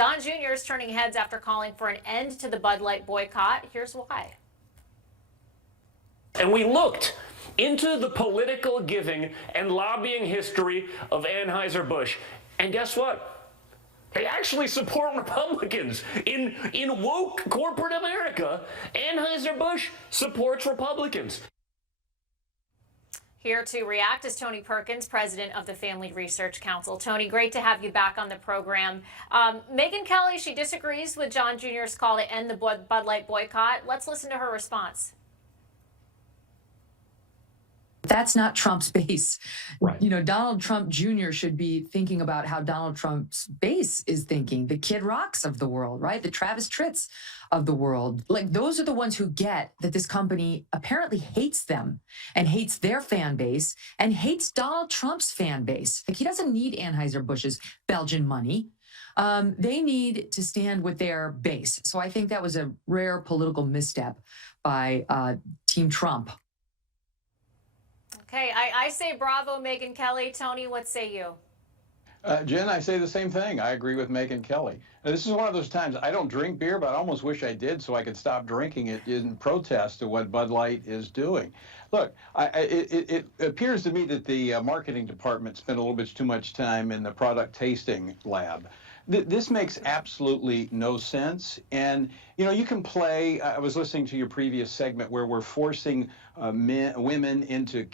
Don Jr. is turning heads after calling for an end to the Bud Light boycott. Here's why. And we looked into the political giving and lobbying history of Anheuser-Busch. And guess what? They actually support Republicans. In woke corporate America, Anheuser-Busch supports Republicans. Here to react is Tony Perkins, president of the Family Research Council. Tony, great to have you back on the program. Megyn Kelly, she disagrees with John Jr.'s call to end the Bud Light boycott. Let's listen to her response. That's not Trump's base. Right. You know, Donald Trump Jr. should be thinking about how Donald Trump's base is thinking. The Kid Rocks of the world, right? The Travis Tritts of the world. Like, those are the ones who get that this company apparently hates them and hates their fan base and hates Donald Trump's fan base. Like, he doesn't need Anheuser-Busch's Belgian money. They need to stand with their base. So I think that was a rare political misstep by Team Trump. Okay, I say bravo, Megyn Kelly. Tony, what say you? Jen, I say the same thing. I agree with Megyn Kelly. Now, this is one of those times I don't drink beer, but I almost wish I did so I could stop drinking it in protest to what Bud Light is doing. Look, it appears to me that the marketing department spent a little bit too much time in the product tasting lab. This makes absolutely no sense. And, you know, you can play, I was listening to your previous segment where we're forcing women into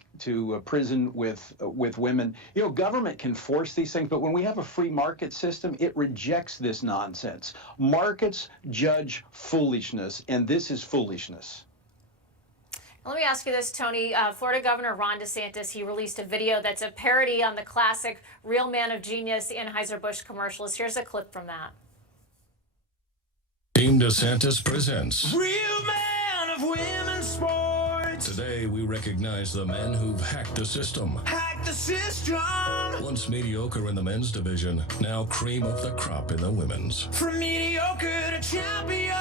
prison with women. You know, government can force these things, but when we have a free market system, it rejects this nonsense. Markets judge foolishness, and this is foolishness. Let me ask you this, Tony. Florida Governor Ron DeSantis, he released a video that's a parody on the classic Real Man of Genius Anheuser-Busch commercials. Here's a clip from that. Team DeSantis presents Real Man of Women's Sports. Today we recognize the men who've hacked the system. Hack the system. Once mediocre in the men's division, now cream of the crop in the women's. From mediocre to champion.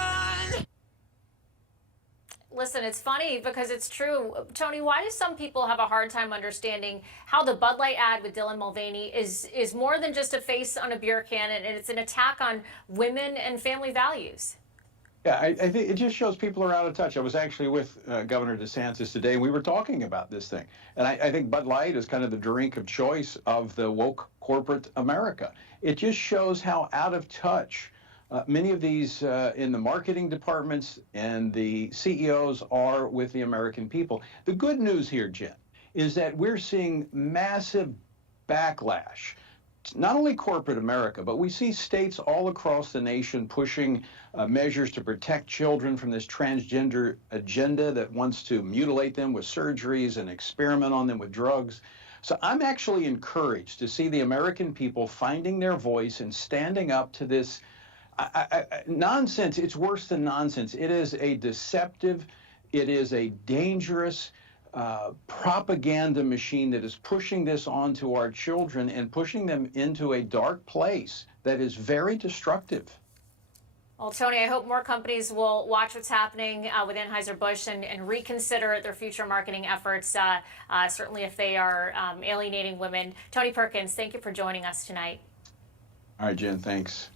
Listen, it's funny because it's true. Tony, why do some people have a hard time understanding how the Bud Light ad with Dylan Mulvaney is more than just a face on a beer can, and it's an attack on women and family values? Yeah, I think it just shows people are out of touch. I was actually with Governor DeSantis today, and we were talking about this thing. And I think Bud Light is kind of the drink of choice of the woke corporate America. It just shows how out of touch many of these in the marketing departments and the CEOs are with the American people. The good news here, Jen, is that we're seeing massive backlash. Not only corporate America, but we see states all across the nation pushing measures to protect children from this transgender agenda that wants to mutilate them with surgeries and experiment on them with drugs. So I'm actually encouraged to see the American people finding their voice and standing up to this nonsense. It's worse than nonsense. It is a deceptive, it is a dangerous propaganda machine that is pushing this onto our children and pushing them into a dark place that is very destructive. Well, Tony, I hope more companies will watch what's happening with Anheuser-Busch and reconsider their future marketing efforts, certainly if they are alienating women. Tony Perkins, thank you for joining us tonight. All right, Jen, thanks.